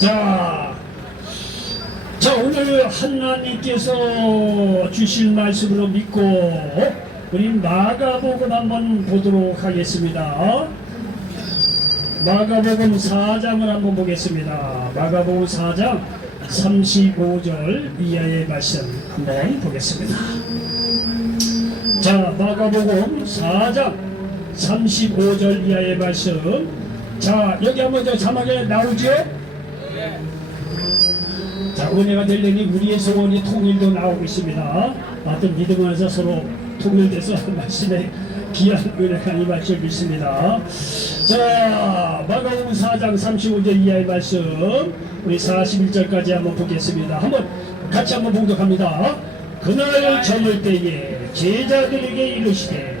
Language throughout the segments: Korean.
자, 오늘 하나님께서 주실 말씀으로 믿고 우리 마가복음 한번 보도록 하겠습니다. 마가복음 4장을 한번 보겠습니다. 마가복음 4장 35절 이하의 말씀 한번 보겠습니다. 자, 마가복음 4장 35절 이하의 말씀. 자, 여기 한번 저 자막에 나오죠? 자, 은혜가 되려니 우리의 소원이 통일도 나오고 있습니다. 어떤 믿음 안에서 서로 통일돼서 말씀에 귀한 은혜가 임할 줄 믿습니다. 자, 마가복음 4장 35절 이하의 말씀 우리 41절까지 한번 보겠습니다. 한번 같이 한번 봉독합니다. 그날 저물 때에 제자들에게 이르시되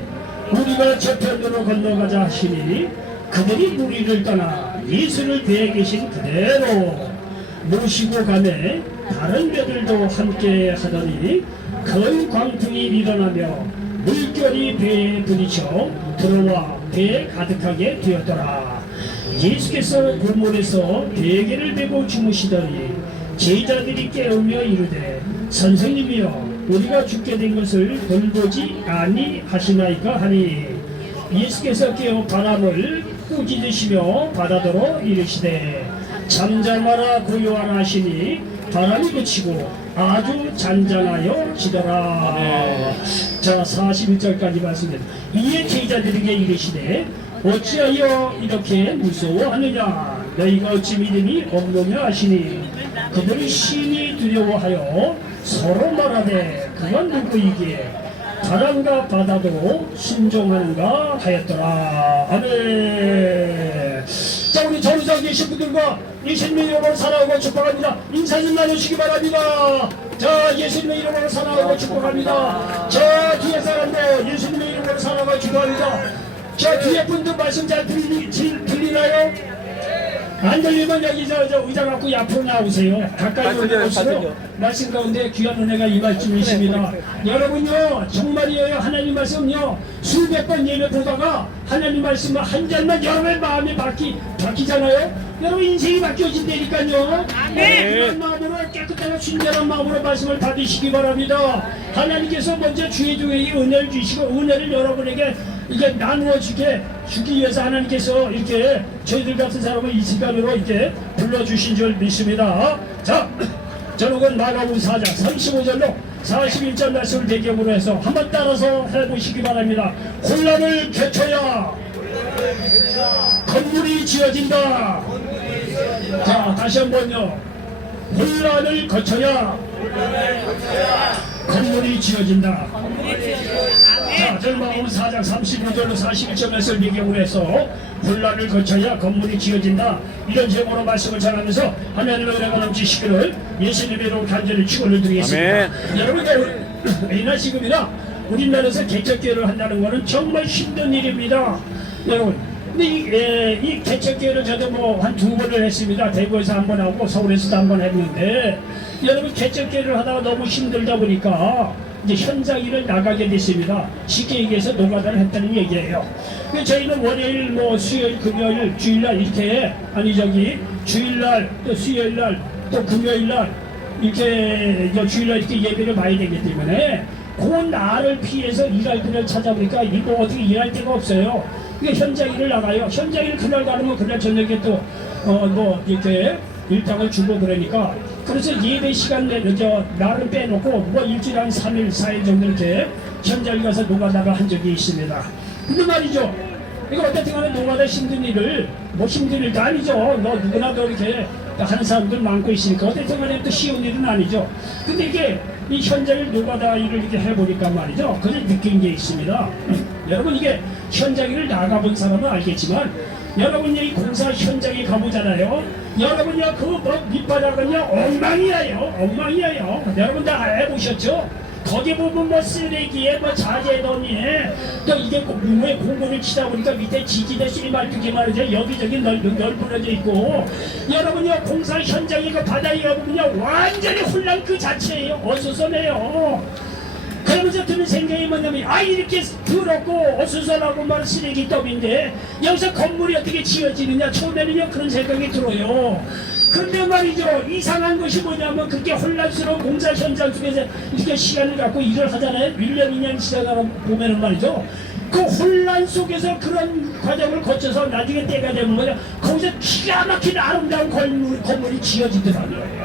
우리가 저편으로 건너가자 하시니 그들이 무리를 떠나 예수를 배에 계신 그대로 모시고 가매 다른 배들도 함께 하더니 큰 광풍이 일어나며 물결이 배에 부딪혀 들어와 배에 가득하게 되었더라. 예수께서 그물에서 베개를 메고 주무시더니 제자들이 깨우며 이르되 선생님이여 우리가 죽게 된 것을 돌보지 아니하시나이까 하니 예수께서 깨어 바람을 꾸짖으시며 바다더러 이르시되 잠잠하라 고요하라 하시니 바람이 그치고 아주 잔잔하여 지더라. 자, 41절까지 말씀드립니다. 이에 제자들에게 이르시되 어찌하여 이렇게 무서워하느냐 너희가 어찌 믿음이 없느냐 하시니 그들이 심히 두려워하여 서로 말하되 그가 누구이기에 바람과 바다도 순종하는가 하였더라. 아멘. 자, 우리 전우장 계신 분들과 예수님의 이름으로 사랑하고 축복합니다. 인사 좀 나누시기 바랍니다. 자, 예수님의 이름으로 사랑하고 축복합니다. 자, 뒤에 사람들 예수님의 이름으로 사랑하고 축복합니다. 자, 뒤에 분들 말씀 잘 들리나요? 안 들리면 여기 저 의자 갖고 앞으로 나오세요. 가까이 오시고 말씀 가운데 귀한 은혜가 임할 줄이십니다. 여러분요, 정말이에요. 하나님 말씀요 수백 번 예배 보다가 하나님 말씀은 한 잔만 여러분의 마음이 바뀌잖아요. 여러분 인생이 바뀌어진다니까요. 그런 마음으로 깨끗하고 순전한 마음으로 말씀을 받으시기 바랍니다. 하나님께서 먼저 주의 은혜를 주시고 은혜를 여러분에게 이게 나누어주게 주기 위해서 하나님께서 이렇게 저희들 같은 사람을 이 시간으로 이렇게 불러주신 줄 믿습니다. 자, 저는 마가복음 4장 35절로 41절 말씀을 배경으로 해서 한번 따라서 해보시기 바랍니다. 혼란을 개쳐야 건물이 지어진다. 자, 다시 한번요. 혼란을 거쳐야 건물이 지어진다. 자, 마가복음 4장 35절로 41절 말씀을 배경으로 해서 혼란을 거쳐야 건물이 지어진다. 이런 제목으로 말씀을 전하면서 하나님의 은혜가 넘치시기를 예수님의 이름으로 간절히 축원을 드리겠습니다. 여러분들 이날 지금이나 우리나라에서 개척교회를 한다는 것은 정말 힘든 일입니다. 여러분, 근데 이 개척교회를 저도 뭐 한 2번을 했습니다. 대구에서 한 번 하고 서울에서도 한 번 했는데 여러분 개척교회를 하다가 너무 힘들다 보니까 이제 현장 일을 나가게 됐습니다. 쉽게 얘기해서 노가다를 했다는 얘기예요. 저희는 월요일, 뭐 수요일, 금요일, 주일날 이렇게 주일날 또 수요일날 또 금요일날 이렇게 주일날 이렇게 예배를 많이 되기 때문에 그 날을 피해서 일할 때를 찾아보니까 이거 어떻게 일할 데가 없어요. 현장 일을 나가요. 현장 일 그날 가면 그날 저녁에 또 뭐 이렇게 일당을 주고 그러니까 그래서 예배 시간 날은 빼놓고 뭐 일주일에 한 3일, 4일 정도 이렇게 현장에 가서 노가다를 한 적이 있습니다. 근데 말이죠. 이거 어쨌든 간에 노가다 힘든 일을 뭐 힘든 일도 아니죠. 누구나 도 이렇게 하는 사람들 많고 있으니까 어쨌든 간에 또 쉬운 일은 아니죠. 근데 이게 이 현장을 노가다 일을 이렇게 해보니까 말이죠. 그걸 느낀 게 있습니다. 여러분 이게 현장 일을 나가본 사람은 알겠지만 여러분이 이 공사 현장에 가보잖아요. 여러분이 그 밑바닥은요 엉망이에요. 여러분 다 해보셨죠? 거기 보면 뭐 쓰레기에 뭐 자재더미에 또 이게 왜 공구를 치다 보니까 밑에 지지대 쓰리말뚝이 말이죠. 여기저기 널브러져 있고 여러분요 공사 현장에 그 바닥에 가보면요 완전히 혼란 그 자체예요. 어수선해요. 그러면서 드는 생각이 뭐냐면 이렇게 더럽고 어수선하고 말 쓰레기 더미인데 여기서 건물이 어떻게 지어지느냐 처음에는요 그런 생각이 들어요. 그런데 말이죠, 이상한 것이 뭐냐면 그렇게 혼란스러운 공사 현장 속에서 이렇게 시간을 갖고 일을 하잖아요. 1년 2년 시작하다 보면은 말이죠, 그 혼란 속에서 그런 과정을 거쳐서 나중에 때가 되면 뭐냐, 거기서 기가 막힌 아름다운 건물이 지어지더라고요.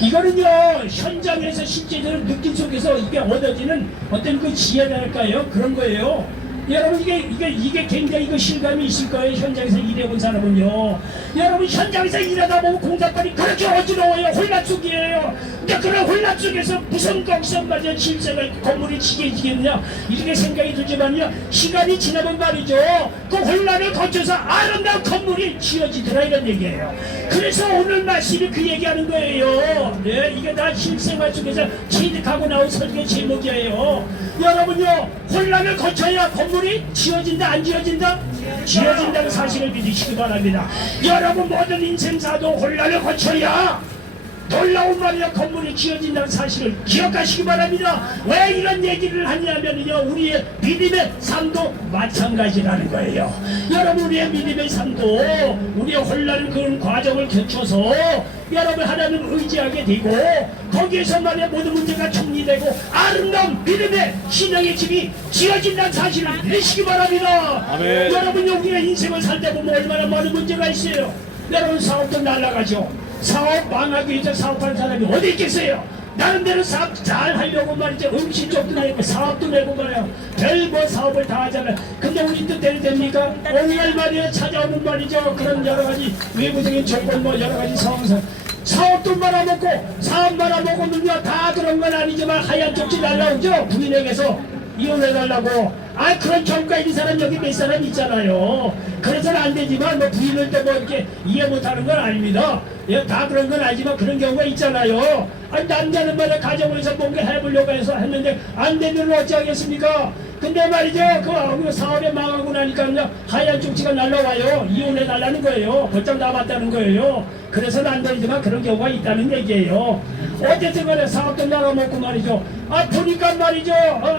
이거는요, 현장에서 실제적으로 느낌 속에서 이게 얻어지는 어떤 그 지혜랄까요? 그런 거예요. 여러분, 이게 굉장히 그 실감이 있을 거예요. 현장에서 일해본 사람은요. 여러분, 현장에서 일하다 보면 공사발이 그렇게 어지러워요. 혼란 속이에요. 근데 그런 혼란 속에서 무슨 거기서 말이야 실세가 건물이 지게지겠냐, 이렇게 생각이 들지만요, 시간이 지나면 말이죠, 그 혼란을 거쳐서 아름다운 건물이 지어지더라, 이런 얘기예요. 그래서 오늘 말씀이 그 얘기하는 거예요. 네, 이게 다 실생활 속에서 취득하고 나온 설계 제목이에요. 여러분요, 혼란을 거쳐야 건물이 지어진다, 안 지어진다? 지어진다는 사실을 믿으시기 바랍니다. 여러분 모든 인생사도 혼란을 거쳐야 놀라운 말이야 건물이 지어진다는 사실을 기억하시기 바랍니다. 왜 이런 얘기를 하냐면요, 우리의 믿음의 삶도 마찬가지라는 거예요. 여러분, 우리의 믿음의 삶도 우리의 혼란을 그런 과정을 거쳐서 여러분 하나님을 의지하게 되고, 거기에서 말이야 모든 문제가 정리되고 아름다운 믿음의 신앙의 집이 지어진다는 사실을 믿으시기 바랍니다. 아멘. 여러분요, 우리가 인생을 살다 보면 얼마나 많은 문제가 있어요. 여러분, 사업도 날아가죠. 사업 망하기 위해서 사업하는 사람이 어디 있겠어요? 나름대로 사업 잘 하려고 말이죠. 음식 쪽도 내고 사업도 내고 말이야. 별 뭐 사업을 다 하잖아요. 근데 우리 뜻대로 됩니까? 오늘 말이야 찾아오는 말이죠. 그런 여러 가지 외부적인 조건, 뭐 여러 가지 상황상 사업도 말아먹고 사업 말아먹고는요, 다 그런 건 아니지만 하얀 쪽지 날라오죠. 부인에게서 이혼해달라고. 그런 경우가 있는 사람 여기 몇 사람 있잖아요. 그래서는 안 되지만 뭐 부인을 또 뭐 이렇게 이해 못하는 건 아닙니다. 예, 다 그런 건 아니지만 그런 경우가 있잖아요. 남자는 말이야 가정을 해서 뭔가 해보려고 해서 했는데 안 되면 어찌하겠습니까? 근데 말이죠, 그 사업에 망하고 나니까 그냥 하얀 쪽지가 날라와요. 이혼해달라는 거예요. 벌점 남았다는 거예요. 그래서는 안 되지만 그런 경우가 있다는 얘기예요. 어쨌든 간에 사업도 나가먹고 말이죠. 보니까 말이죠,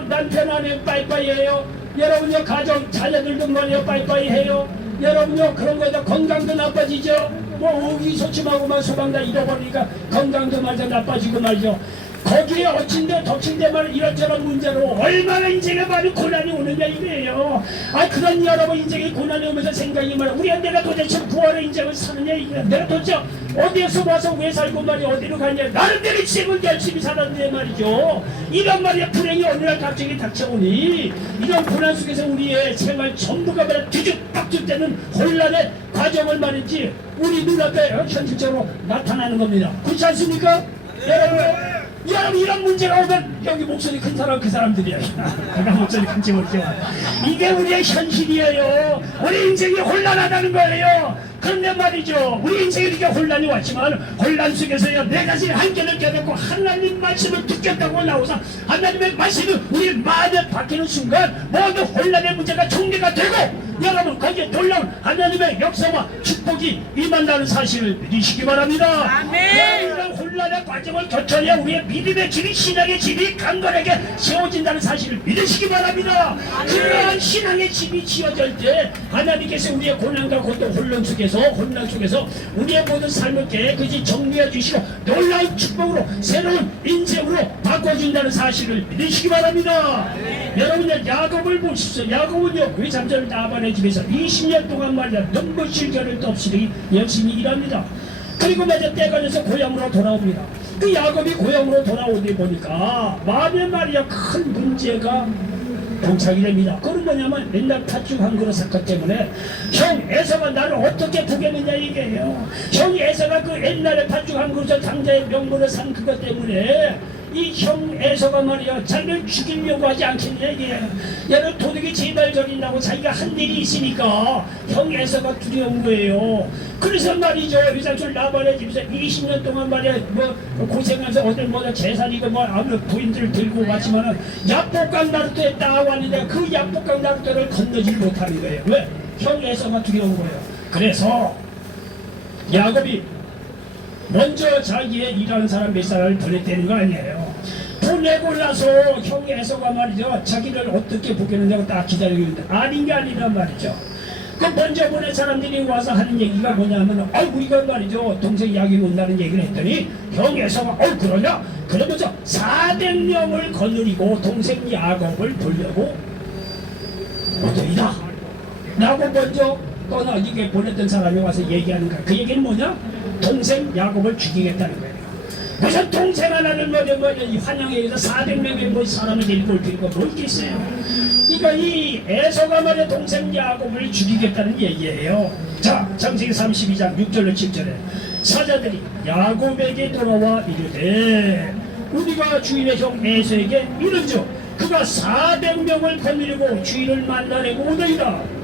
남편 아내 빠이빠이해요. 여러분요, 가정 자녀들도 말이요 빠이빠이 해요. 여러분요, 그런 거에다 건강도 나빠지죠. 뭐 의기소침하고만 소방 다 잃어버리니까 건강도 말이죠 나빠지고 말이죠. 거기에 어친데 덕친데 말 이런저런 문제로 얼마나 인생에 많은 고난이 오느냐 이거예요. 그런 여러분 인생에 고난이 오면서 생각이 말이야, 우리가 내가 도대체 부활의 인생을 사느냐, 이거야. 내가 도대체 어디에서 와서 왜 살고 말이야 어디로 가냐, 나름대로 인생을 열심히 살았는데 말이죠, 이런 말이야 불행이 어느 날 갑자기 닥쳐오니 이런 고난 속에서 우리의 생활 전부가 말이야 뒤죽박죽되는 혼란의 과정을 말이지 우리 눈앞에 현실적으로 나타나는 겁니다. 그렇지 않습니까? 여러분 이런 문제가 오면 여기 목소리 큰 사람 그 사람들이야. 내가 목소리 큰지 모르죠. 이게 우리의 현실이에요. 우리 인생이 혼란하다는 거예요. 그런데 말이죠, 우리 인생에 이렇게 혼란이 왔지만 혼란 속에서요 네 가지 한계를 깨닫고 하나님 말씀을 듣겠다고 나오사 하나님의 말씀을 우리 마음에 박히는 순간 모든 혼란의 문제가 정리가 되고 여러분 거기에 놀라운 하나님의 역사와 축복이 임한다는 사실을 믿으시기 바랍니다. 아멘. 이런 혼란의 과정을 거쳐야 우리의 믿음의 집이 신앙의 집이 강건하게 세워진다는 사실을 믿으시기 바랍니다. 그러한 신앙의 집이 지어질 때 하나님께서 우리의 고난과 고통 혼란 속에서 우리의 모든 삶을 깨끗이 정리해 주시고 놀라운 축복으로 새로운 인생으로 바꿔준다는 사실을 믿으시기 바랍니다. 여러분들 야곱을 보십시오. 야곱은요 그 잠자를 나반의 집에서 20년 동안 말이야 눈부실 겨를 없이 열심히 일합니다. 그리고 맞아 때가 돼서 고향으로 돌아옵니다. 그 야곱이 고향으로 돌아오니 보니까 마음에 말이야 큰 문제가 동착이 됩니다. 그건 뭐냐면 옛날 팥죽 한 그릇 사건 때문에 형 에서가 나를 어떻게 보겠느냐 이게요. 형 에서가 그 옛날에 팥죽 한 그릇 장자의 명분을 산 그것 때문에 이 형 에서가 말이야 자기를 죽이려고 하지 않겠냐 이게. 얘는 도둑이 제발 저린다고 자기가 한 일이 있으니까 형 에서가 두려운 거예요. 그래서 말이죠, 유산줄 나발의 집에서 20년 동안 말이야 뭐 고생하면서 어딜 뭐냐 재산이고 뭐 아무 부인들을 들고 왔지만은 야복강 나루터에 딱 왔는데 그 야복강 나루터를 건너지 못하는 거예요. 왜? 형 에서가 두려운 거예요. 그래서 야곱이 먼저 자기의 일하는 사람 몇 사람을 보냈다는 거 아니에요. 보내고 나서 형 에서가 말이죠 자기를 어떻게 보겠느냐고 딱 기다리고 있는데 아닌 게 아니란 말이죠. 그 먼저 보낸 사람들이 와서 하는 얘기가 뭐냐면 우리가 말이죠 동생 야곱이 온다는 얘기를 했더니 형 에서가 그러냐? 그러면서 400명을 거느리고 동생 야곱을 보려고 오더이다 라고 먼저 떠나게 보냈던 사람이 와서 얘기하는 거야. 그 얘기는 뭐냐? 동생 야곱을 죽이겠다는 거예요. 무슨 동생 하나를 이 환영에 의해서 400명의 사람을 데리고 올 필요가 뭐 있겠어요. 그러니까 이 에서가 말이야 동생 야곱을 죽이겠다는 얘기예요. 자, 창세기 32장 6절로 7절에 사자들이 야곱에게 돌아와 이르되 우리가 주인의 형 에서에게 이른즉 그가 400명을 거느리고 주인을 만나려고 오더이다.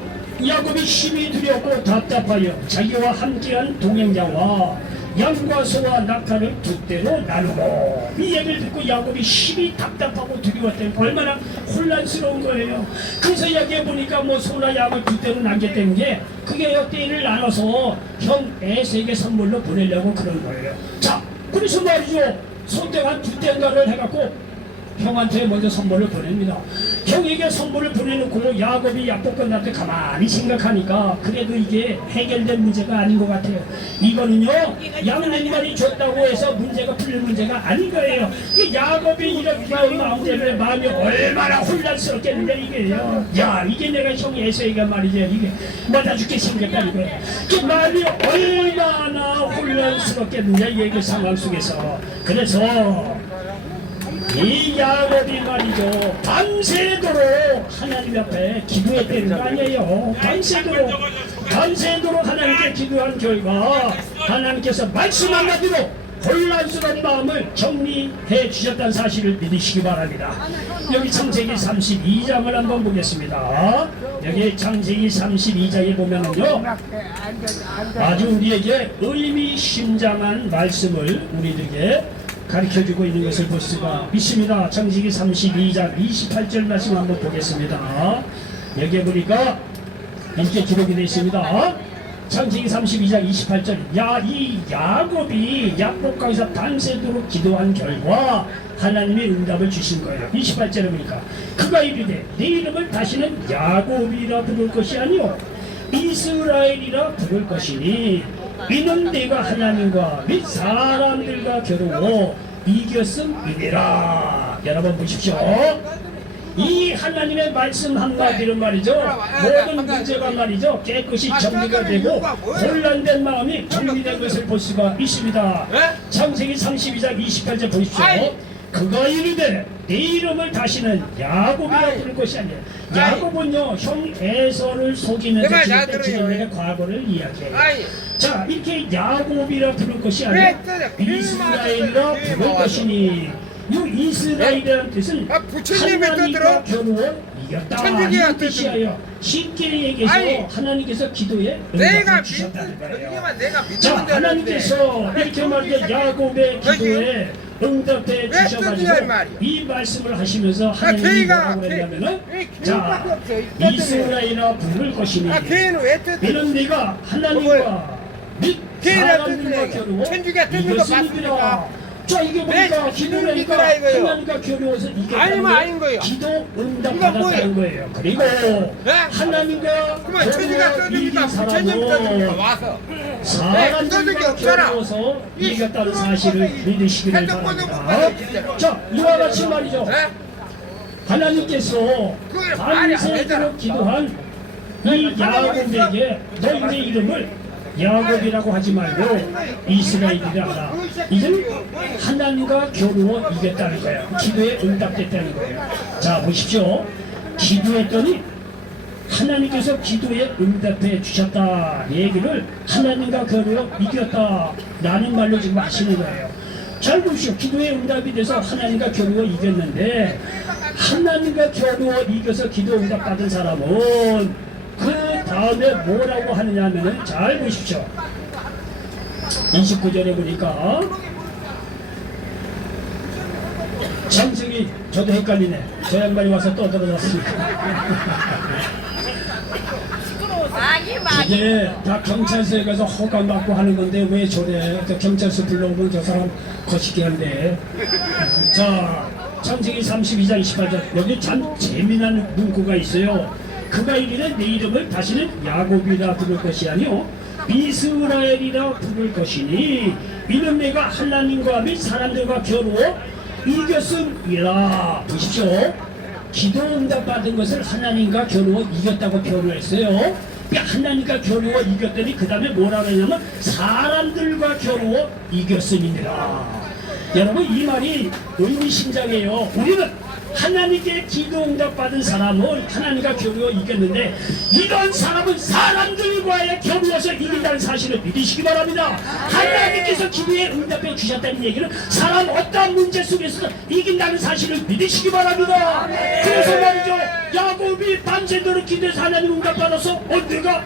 야곱이 힘이 두렵고 답답하여 자기와 함께한 동행자와 양과 소와 낙타를 두 대로 나누고 이 얘기를 듣고 야곱이 힘이 답답하고 두려웠더니 얼마나 혼란스러운 거예요. 그래서 여기에 보니까 뭐 소나 양을 두 대로 남겼다는 게 그게 떼를 나눠서 형 에서에게 선물로 보내려고 그런 거예요. 자, 그래서 말이죠 소떼가 두 대인가를 해갖고 형한테 먼저 선물을 보냅니다. 형에게 선물을 보내놓고 야곱이 약복 끝날 때 가만히 생각하니까 그래도 이게 해결된 문제가 아닌 것 같아요. 이거는요 양내만이 줬다고 해서 문제가 풀릴 문제가 아닌 거예요. 이 야곱이 이렇게 마음 때문에 마음이 얼마나 혼란스럽겠는데 이게요. 야 이게 내가 형 에서이가 말이죠 이게 맞아 죽게 생겼다 이거예요. 그 마음이 얼마나 혼란스럽겠느냐 이게 상황 속에서. 그래서 이 야곱이 말이죠 밤새도록 하나님 앞에 기도했다는 거 아니에요. 밤새도록 하나님께 기도한 결과 하나님께서 말씀 한마디로 혼란스러운 마음을 정리해 주셨다는 사실을 믿으시기 바랍니다. 여기 창세기 32장을 한번 보겠습니다. 여기 창세기 32장에 보면은요 아주 우리에게 의미심장한 말씀을 우리들에게 가르쳐주고 있는 것을 볼 수가 있습니다. 창세기 32장 28절 말씀 한번 보겠습니다. 여기에 보니까 이렇게 기록이 되어 있습니다. 창세기 32장 28절 이 야곱이 약복강에서 밤새도록 기도한 결과 하나님이 응답을 주신 거예요. 28절에 보니까 그가 이르되 네 이름을 다시는 야곱이라 부를 것이 아니요 이스라엘이라 부를 것이니 이는 내가 하나님과 및 사람들과 겨루어 이겼음이니라. 여러분 보십시오. 이 하나님의 말씀 한마디로 말이죠 모든 문제가 말이죠 깨끗이 정리가 되고 혼란된 마음이 정리된 것을 볼 수가 있습니다. 창세기 32장 28절 보십시오. 그가 이르되 네 이름을 다시는 야곱이라 부를 것이 아니라 야곱은요 형 에서를 속이면서 지금의 과거를 이야기해요. 자 이렇게 야곱이라 부를 것이 아니라 이스라엘이라 부를 것이니 이 이스라엘이라는 뜻은 하나님과 겨루어 이겼다 이 뜻이에요. 쉽게 얘기해서 하나님께서 기도에 응답을 주셨다는 거예요. 자 하나님께서 이렇게 말이죠 야곱의 기도에 응답해 주셔가지고 이 말씀을 하시면서 하나님이 뭐라고 했냐면은 자 이스라엘이라 부를 것이니 이는 네가 하나님과 및 사람들과 겨루어 이겼으니라. 자 이게 보니까 기도라니까 하나님과 겨루어서 이겼다는 게 기도 응답 받았다는 거예요. 그리고 하나님과 겨루어 이긴 사람은 사람들과 겨루어서 이겼다는 사실을 믿으시기를 바랍니다. 자 이와 같이 말이죠 하나님께서 밤새도록 기도한 이 야곱에게 너희의 이름을 야곱이라고 하지 말고 이스라엘이라 하라. 이는 하나님과 겨루어 이겼다는 거예요. 기도에 응답됐다는 거예요. 자 보십시오. 기도했더니 하나님께서 기도에 응답해 주셨다 얘기를 하나님과 겨루어 이겼다 라는 말로 지금 하시는 거예요. 잘 보십시오. 기도에 응답이 돼서 하나님과 겨루어 이겼는데 하나님과 겨루어 이겨서 기도 응답 받은 사람은 그 다음에 뭐라고 하느냐 하면은 잘 보십시오. 29절에 보니까 창세기 저도 헷갈리네. 저 양반이 와서 떠들어놨습니다. 이게 다 경찰서에 가서 허가 받고 하는 건데 왜 저래? 경찰서 불러오면 저 사람 거시기 한데. 자 창세기 32장 28절 여기 참 재미난 문구가 있어요. 그가 이르되 내 이름을 다시는 야곱이라 부를 것이 아니요 이스라엘이라 부를 것이니 이는 내가 하나님과 및 사람들과 겨루어 이겼음이라. 보십시오. 기도 응답 받은 것을 하나님과 겨루어 이겼다고 표현했어요. 하나님과 겨루어 이겼더니 그 다음에 뭐라 그러냐면 사람들과 겨루어 이겼음이니라. 여러분 이 말이 의미심장해요. 우리는 하나님께 기도 응답 받은 사람을 하나님과 겨루어 이겼는데 이런 사람은 사람들과의 겨루어서 이긴다는 사실을 믿으시기 바랍니다. 하나님께서 기도에 응답해 주셨다는 얘기는 사람 어떠한 문제 속에서도 이긴다는 사실을 믿으시기 바랍니다. 그래서 말이죠, 야곱이 밤새도록 기도해서 하나님 응답 받아서 내가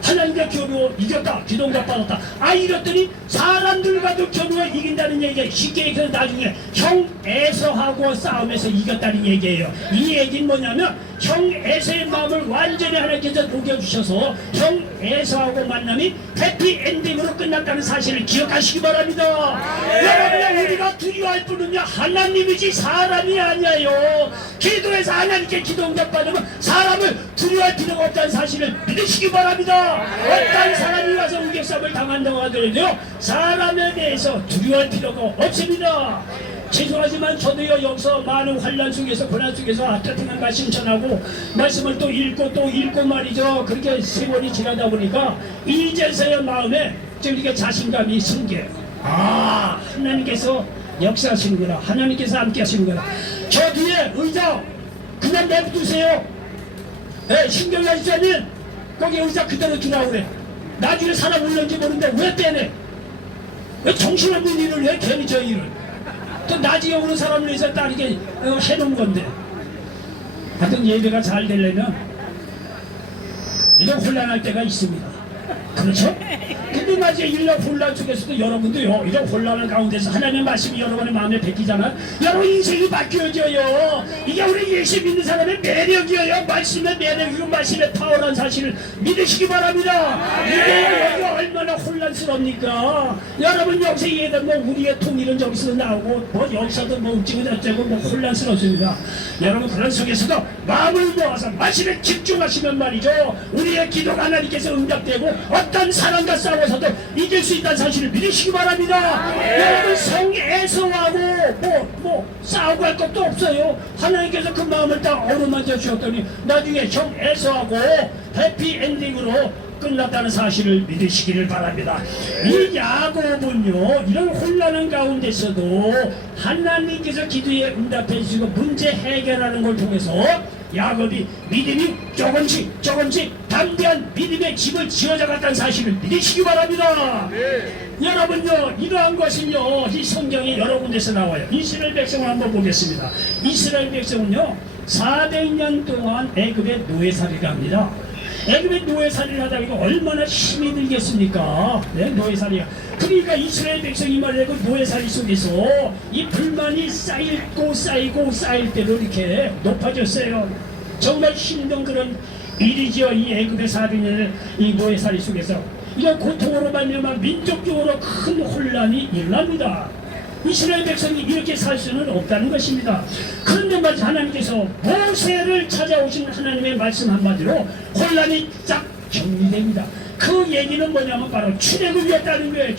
하나님과 겨루어 이겼다, 기도 응답 받았다. 이랬더니 사람들과도 겨루어 이긴다는 얘기가 쉽게 얘기해서 나중에 형 에서하고 싸움에서 이겼다는 얘기예요. 이 얘기는 뭐냐면 형 에서의 마음을 완전히 하나님께서 녹여주셔서 형 에서하고 만남이 해피엔딩으로 끝났다는 사실을 기억하시기 바랍니다. 여러분 우리가 두려워할 분은요 하나님이지 사람이 아니에요. 기도해서 하나님께 기도 응답 받으면 사람을 두려워할 필요가 없다는 사실을 믿으시기 바랍니다. 어떤 사람이 와서 우겨싸움을 당한다고 하더라도요 사람에 대해서 두려워할 필요가 없습니다. 죄송하지만 저도요 여기서 많은 환란 속에서 고난 속에서 따뜻한 말씀 전하고 말씀을 또 읽고 말이죠. 그렇게 세월이 지나다 보니까 이제서야 마음에 이렇게 자신감이 생겨요. 하나님께서 역사하시는구나, 하나님께서 함께 하시는구나. 저 뒤에 의자 그냥 내두세요. 신경 나지 않으면 거기 의자 그대로 두라고 그래. 나중에 사람 올는지 모르는데 왜 빼내? 왜 정신없는 일을 왜 괜히 저 일을 또 나중에 오는 사람을 위해서 따르게 해놓은 건데. 하여튼 예배가 잘 되려면 이런 혼란할 때가 있습니다. 그렇죠? 근데 맞아 이런 혼란 속에서도 여러분도요 이런 혼란한 가운데서 하나님의 말씀이 여러분의 마음에 베끼잖아요. 여러분 인생이 바뀌어져요. 이게 우리 예수 믿는 사람의 매력이에요. 말씀의 매력이고 말씀의 파워라는 사실을 믿으시기 바랍니다. 이게 여기 얼마나 혼란스럽니까? 여러분 여기서 얘들 뭐 우리의 통일은 여기서 나오고 뭐 여기서도 뭐 어쩌고 저쩌고 뭐 혼란스럽습니다. 여러분 그런 속에서도 마음을 모아서 말씀에 집중하시면 말이죠 우리의 기도가 하나님께서 응답되고 어떤 사람과 싸워서도 이길 수 있다는 사실을 믿으시기 바랍니다. 여러분 성 에서하고 뭐 싸우고 할 것도 없어요. 하나님께서 그 마음을 다 어루만져 주셨더니 나중에 형 에서하고 해피엔딩으로 끝났다는 사실을 믿으시기를 바랍니다. 이 야곱은요 이런 혼란한 가운데서도 하나님께서 기도에 응답해 주시고 문제 해결하는 걸 통해서 야곱이 믿음이 조금씩 담대한 믿음의 집을 지어져갔다는 사실을 믿으시기 바랍니다. 여러분요 이러한 것은요 이 성경에 여러 군데서 나와요. 이스라엘 백성을 한번 보겠습니다. 이스라엘 백성은요 400년 동안 애굽의 노예살이를 합니다. 애굽의 노예살이를 하다 보니까 얼마나 힘이 들겠습니까? 노예살이야. 그러니까 이스라엘 백성이 말이고 노예살이 속에서 이 불만이 쌓이고 쌓일 대로 이렇게 높아졌어요. 정말 힘든 그런 일이죠. 이 애굽의 400년의 이 노예살이 속에서 이런 고통으로 말미암아 민족적으로 큰 혼란이 일어납니다. 이스라엘 백성이 이렇게 살 수는 없다는 것입니다. 그런데 말이죠 하나님께서 모세를 찾아오신 하나님의 말씀 한마디로 혼란이 쫙 정리됩니다. 그 얘기는 뭐냐면 바로 출애굽이 었다는 거예요.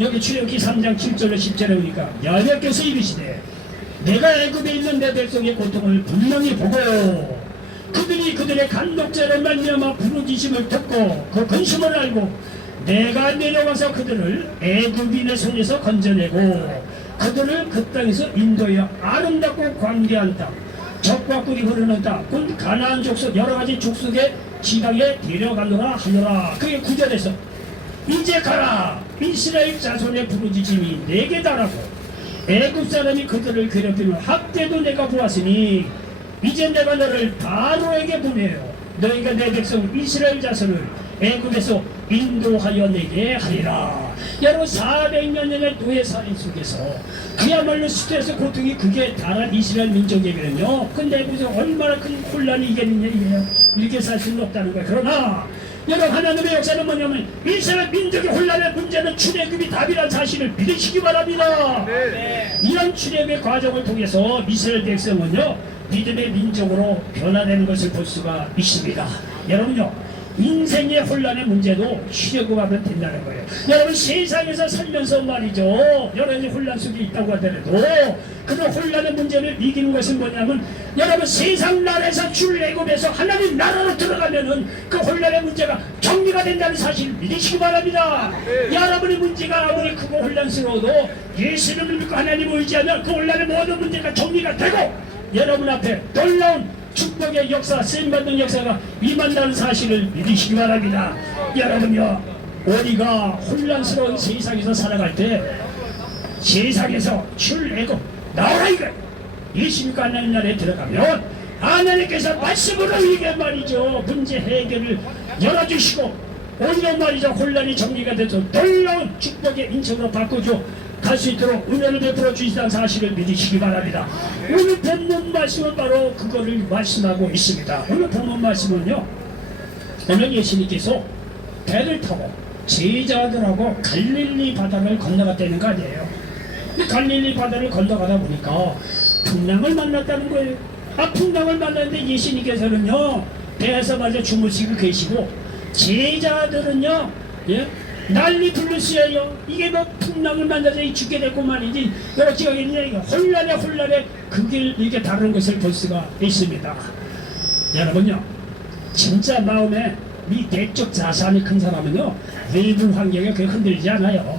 여기 출애굽기 3장 7절로 10절에 보니까 여호와께서 이르시되 내가 애굽에 있는 내 백성의 고통을 분명히 보고 그들이 그들의 간독죄로 말미암아 부르짖음을 듣고 그 근심을 알고 내가 내려가서 그들을 애굽인의 손에서 건져내고 그들을 그 땅에서 인도하여 아름답고 광대한 땅 젖과 꿀이 흐르는 땅 곧 가나안 족속 여러가지 족속의 지방에 데려가노라 하노라. 그게 9절에서 이제 가라 이스라엘 자손의 부르짖음이 내게 달하고 애굽 사람이 그들을 괴롭히는 학대도 내가 보았으니 이제 내가 너를 바로에게 보내요. 너희가 내 백성 이스라엘 자손을 애굽에서 인도하여 내게 하리라. 여러분 400년의 노예살인 속에서 그야말로 스트레스 고통이 그게 다른 이스라엘 민족에게는요 근데 애굽에서 얼마나 큰 혼란이 있겠느냐 이게요. 이렇게 살 수는 없다는 거예요. 그러나 여러분, 하나님의 역사는 뭐냐면 이스라엘 민족의 혼란의 문제는 출애굽이 답이란 사실을 믿으시기 바랍니다. 이런 출애굽의 과정을 통해서 이스라엘 백성은요, 믿음의 민족으로 변화되는 것을 볼 수가 있습니다. 여러분요, 인생의 혼란의 문제도 출애굽하면 된다는 거예요. 여러분, 세상에서 살면서 말이죠, 여러 가지 혼란 속에 있다고 하더라도 그런 혼란의 문제를 이기는 것은 뭐냐면, 여러분, 세상 나라에서 출애굽해서 하나님 나라로 들어가면은 그 혼란의 문제가 정리가 된다는 사실을 믿으시기 바랍니다. 여러분의 문제가 아무리 크고 혼란스러워도 예수님을 믿고 하나님을 의지하면 그 혼란의 모든 문제가 정리가 되고 여러분 앞에 놀라운 축복의 역사, 쓰임받는 역사가 임한다는 사실을 믿으시기 바랍니다. 여러분요, 우리가 혼란스러운 세상에서 살아갈 때 세상에서 출애굽 나오라 이거예요. 예수님과 하나님 나라에 들어가면 하나님께서 말씀으로 이게 말이죠, 문제 해결을 열어주시고 오히려 말이죠, 혼란이 정리가 돼서 놀라운 축복의 인척으로 바꿔줘 갈 수 있도록 은혜를 베풀어 주시다는 사실을 믿으시기 바랍니다. 오늘 본문 말씀은 바로 그거를 말씀하고 있습니다. 오늘 본문 말씀은요, 오늘 예수님께서 배를 타고 제자들하고 갈릴리 바다를 건너갔다는 거 아니에요. 갈릴리 바다를 건너가다 보니까 풍랑을 만났다는 거예요. 풍랑을 만났는데 예수님께서는요, 배에서 말이죠, 주무시고 계시고 제자들은요, 난리 불렀어요. 이게 뭐 풍랑을 만나서 죽게 됐고 말이지, 여러 지역이냐, 이거 혼란에 그게 이렇게 다른 것을 볼 수가 있습니다. 여러분요, 진짜 마음에 이 내적 자산이 큰 사람은요, 외부 환경에 그게 흔들리지 않아요.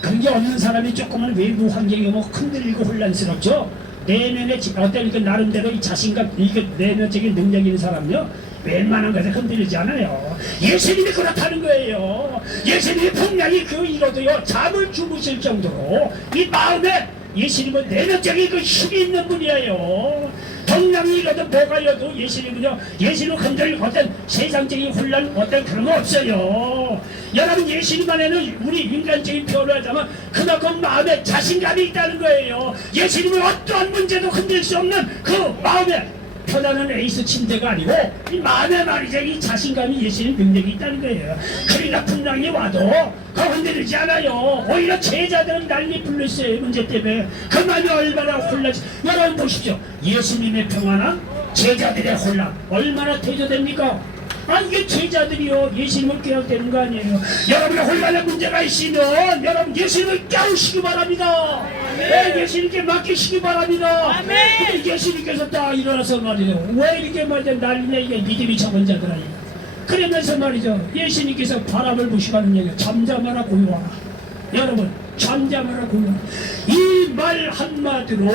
그런 게 없는 사람이 조금은 외부 환경이 뭐 흔들리고 혼란스럽죠. 내면에 어떤 그 나름대로 이 자신감, 이게 내면적인 능력이 있는 사람은요, 웬만한 것에 흔들리지 않아요. 예수님이 그렇다는 거예요. 예수님이 풍랑이 그 이로도요, 잠을 주무실 정도로 이 마음에 예수님은 내면적인 그 힘이 있는 분이에요. 풍랑이 이러도 뭐가 이러도 예수님은요, 예수님은 흔들 어떤 세상적인 혼란 어떤 그런 거 없어요. 여러분, 예수님 안에는 우리 인간적인 표현을 하자면 그만큼 마음에 자신감이 있다는 거예요. 예수님은 어떠한 문제도 흔들 수 없는 그 마음에 편안한 에이스 침대가 아니고 이 마음에 말이죠, 이 자신감이 예수님 능력이 있다는 거예요. 그러니까 풍랑이 와도 그 흔들리지 않아요. 오히려 제자들은 난리 불렀어요. 문제 때문에 그 마음이 얼마나 혼란지. 여러분 보십시오. 예수님의 평안함, 제자들의 혼란 얼마나 대조됩니까? 이게 제자들이요, 예수님을 깨워야 되는 거 아니에요. 여러분의 혼란의 문제가 있으면 여러분 예수님을 깨우시기 바랍니다. 예수님께 맡기시기 바랍니다. 근데 예수님께서 딱 일어나서 말이죠, 왜 이렇게 말이죠, 난리냐, 이게 믿음이 적은 자들 아니에요. 그러면서 말이죠, 예수님께서 바람을 무시하는 얘기예요. 잠잠하라 고요하라. 여러분, 잠잠하라 고요하라. 이 말 한마디로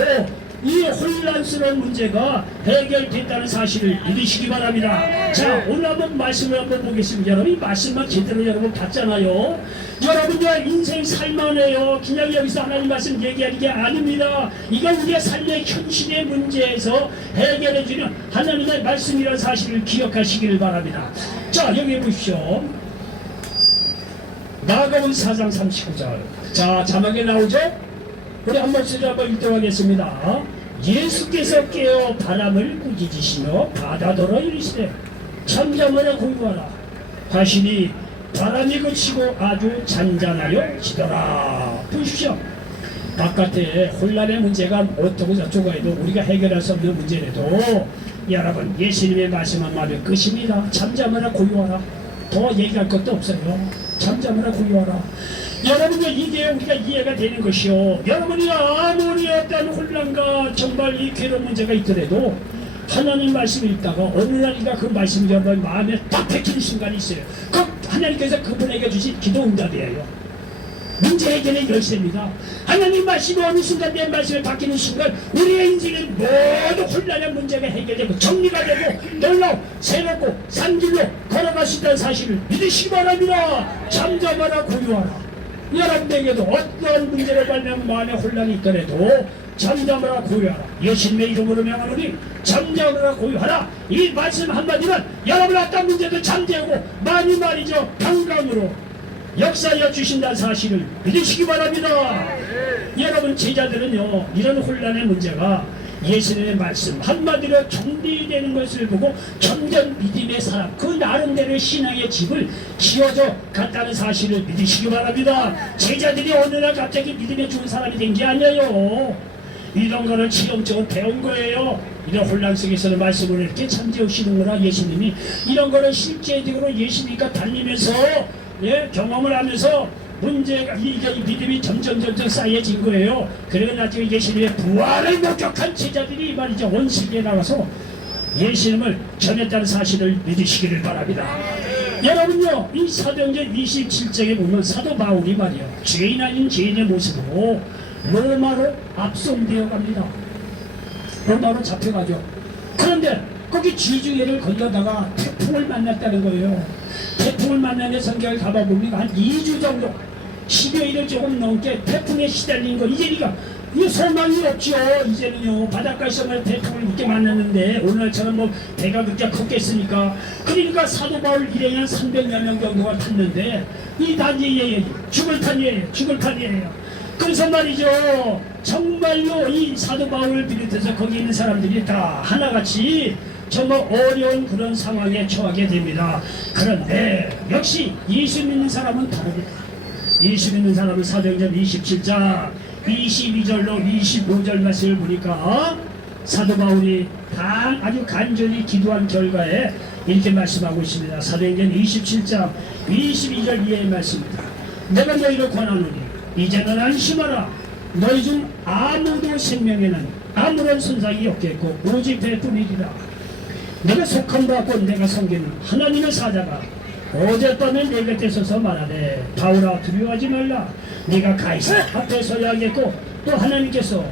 이 혼란스러운 문제가 해결됐다는 사실을 믿으시기 바랍니다. 자, 오늘 한번 말씀을 한번 보겠습니다. 여러분, 이 말씀만 제대로 여러분 봤잖아요. 여러분과 인생 살만해요. 그냥 여기서 하나님 말씀 얘기하는 게 아닙니다. 이건 우리의 삶의 현실의 문제에서 해결해주는 하나님의 말씀이라는 사실을 기억하시기를 바랍니다. 자, 여기 보십시오. 마가복음 4장 39절. 자, 자막에 나오죠? 우리 한 번씩 한번 읽도록 하겠습니다. 예수께서 깨어 바람을 꾸짖으시며 바다더러 이르시되 잠잠하라 고요하라 하시니 바람이 그치고 아주 잔잔하여 지더라. 보십시오. 바깥에 혼란의 문제가 어떻고 저쩌고 해도 우리가 해결할 수 없는 문제라도 여러분, 예수님의 말씀 한마디 끝입니다. 잠잠하라 고요하라. 더 얘기할 것도 없어요. 잠잠하라 고요하라. 여러분들, 이게 우리가 이해가 되는 것이요, 여러분이 아무리 어떤 혼란과 정말 이 괴로운 문제가 있더라도 하나님 말씀을 읽다가 어느 날인가 그 말씀이 여러분 마음에 딱 박히는 순간이 있어요. 그 하나님께서 그분에게 주신 기도 응답이에요. 문제 해결의 열쇠입니다. 하나님 말씀이 어느 순간 내 말씀에 박히는 순간 우리의 인생의 모든 혼란의 문제가 해결되고 정리가 되고 놀라운 새롭고 산길로 걸어갈 수 있다는 사실을 믿으시기 바랍니다. 잠잠하라 고요하라. 여러분에게도 어떠한 문제를 발명한 마음의 혼란이 있더라도 잠잠하라 고요하라. 예수님의 이름으로 명하노니 잠잠하라 고요하라. 이 말씀 한마디면 여러분 어떤 문제도 잠재우고 많이 말이죠, 평강으로 역사하여 주신다는 사실을 믿으시기 바랍니다. 여러분, 제자들은요, 이런 혼란의 문제가 예수님의 말씀 한마디로 정리되는 것을 보고 점점 믿음의 사람, 그 나름대로 신앙의 집을 지어져 갔다는 사실을 믿으시기 바랍니다. 제자들이 어느 날 갑자기 믿음의 좋은 사람이 된 게 아니에요. 이런 거를 체험적으로 배운 거예요. 이런 혼란 속에서는 말씀을 이렇게 잠재우시는구나. 예수님이 이런 거를 실제적으로 예수님과 달리면서 경험을 하면서 문제가 이게 믿음이 점점 쌓여진 거예요. 그리고 나중에 예수님의 부활을 목격한 제자들이 말이죠, 온 세계에 나가서 예수님을 전했다는 사실을 믿으시기를 바랍니다. 여러분요, 이 사도행전 27장에 보면 사도 바울이 말이요, 죄인 아닌 죄인의 모습으로 로마로 압송되어 갑니다. 로마로 잡혀가죠. 그런데 거기 지중해를 건너다가 태풍을 만났다는 거예요. 태풍을 만나는 성경을 가봐보면 한 2주 정도, 10여일을 조금 넘게 태풍에 시달린 거, 이제니까 이 소망이 없죠. 이제는요, 바닷가에서 태풍을 그렇게 만났는데 오늘처럼 뭐 배가 그렇게 컸겠습니까? 그러니까 사도 바울 일행은 300여 명 정도가 탔는데 이 단지에 죽을 판이에요. 그래서 말이죠, 정말로 이 사도 바울을 비롯해서 거기 있는 사람들이 다 하나같이 정말 어려운 그런 상황에 처하게 됩니다. 그런데 역시 예수 믿는 사람은 다릅니다. 예수 믿는 사람은 사도행전 27장 22절로 25절 말씀을 보니까 사도 바울이 아주 간절히 기도한 결과에 이렇게 말씀하고 있습니다. 사도행전 27장 22절 이하의 말씀입니다. 내가 너희를 권하노니 이제는 안심하라. 너희 중 아무도 생명에는 아무런 손상이 없겠고 오직 배뿐이리라. 내가 속한 바 곧 내가 섬기는 하나님의 사자가 어젯밤에 내 곁에 서서 말하되 바울아 두려워하지 말라. 네가 가이사 앞에 서야 하겠고 또 하나님께서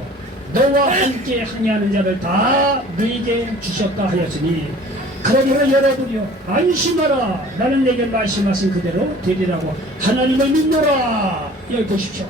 너와 함께 항해하는 자를 다 너에게 주셨다 하였으니 그러므로 여러분이요 안심하라. 나는 내게 말씀하신 그대로 되리라고 하나님을 믿노라. 여기 보십시오.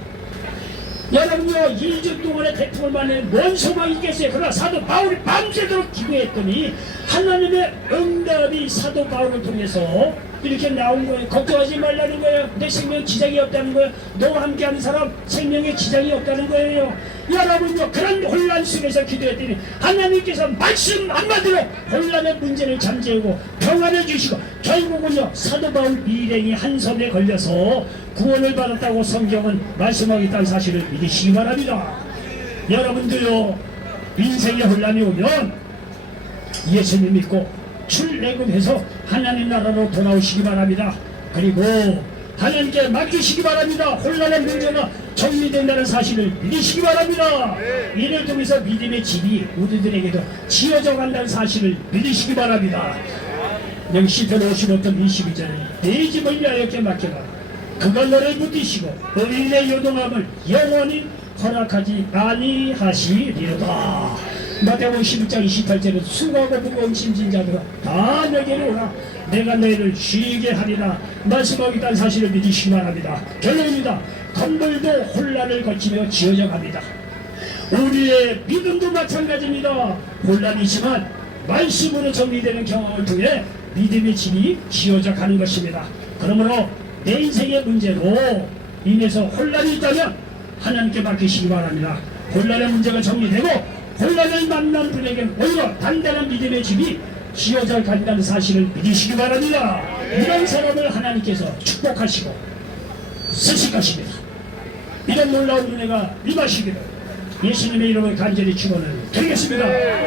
여러분요 2주 동안의 태풍을 만나면 뭔 소망이 있겠어요. 그러나 사도 바울이 밤새도록 기도했더니 하나님의 응답이 사도 바울을 통해서 이렇게 나온 거예요. 걱정하지 말라는 거예요. 내 생명 지장이 없다는 거예요. 너와 함께하는 사람 생명에 지장이 없다는 거예요. 여러분요 그런 혼란 속에서 기도했더니 하나님께서 말씀 한마디로 혼란의 문제를 잠재우고 평안을 주시고 결국은요 사도 바울 일행이 한 섬에 걸려서 구원을 받았다고 성경은 말씀하고 있다는 사실을 믿으시기 바랍니다. 여러분들요 인생의 혼란이 오면 예수님 믿고 출애굽해서 하나님 나라로 돌아오시기 바랍니다. 그리고 하나님께 맡기시기 바랍니다. 혼란의 문제가 정리된다는 사실을 믿으시기 바랍니다. 이를 통해서 믿음의 집이 우리들에게도 지어져 간다는 사실을 믿으시기 바랍니다. 여기 시편 55편 22절에 내 집을 여호와께 맡겨라. 그가 너를 붙드시고 어린이의 요동함을 영원히 허락하지 아니하시리로다. 마태복음 11장 28절에 수고하고 무거운 짐진 자들아 다 내게로 오라. 내가 너희를 쉬게 하리라 말씀하고 있다는 사실을 믿으시기 바랍니다. 결론입니다. 건물도 혼란을 거치며 지어져 갑니다. 우리의 믿음도 마찬가지입니다. 혼란이지만 말씀으로 정리되는 경험을 통해 믿음의 집이 지어져 가는 것입니다. 그러므로 내 인생의 문제로 인해서 혼란이 있다면 하나님께 맡기시기 바랍니다. 혼란의 문제가 정리되고 혼란을 만난 분에게 오히려 단단한 믿음의 집이 지어져 간다는 사실을 믿으시기 바랍니다. 이런 사람을 하나님께서 축복하시고 쓰실 것입니다. 이런 놀라운 은혜가 임하시기를 예수님의 이름을 간절히 축원을 드리겠습니다.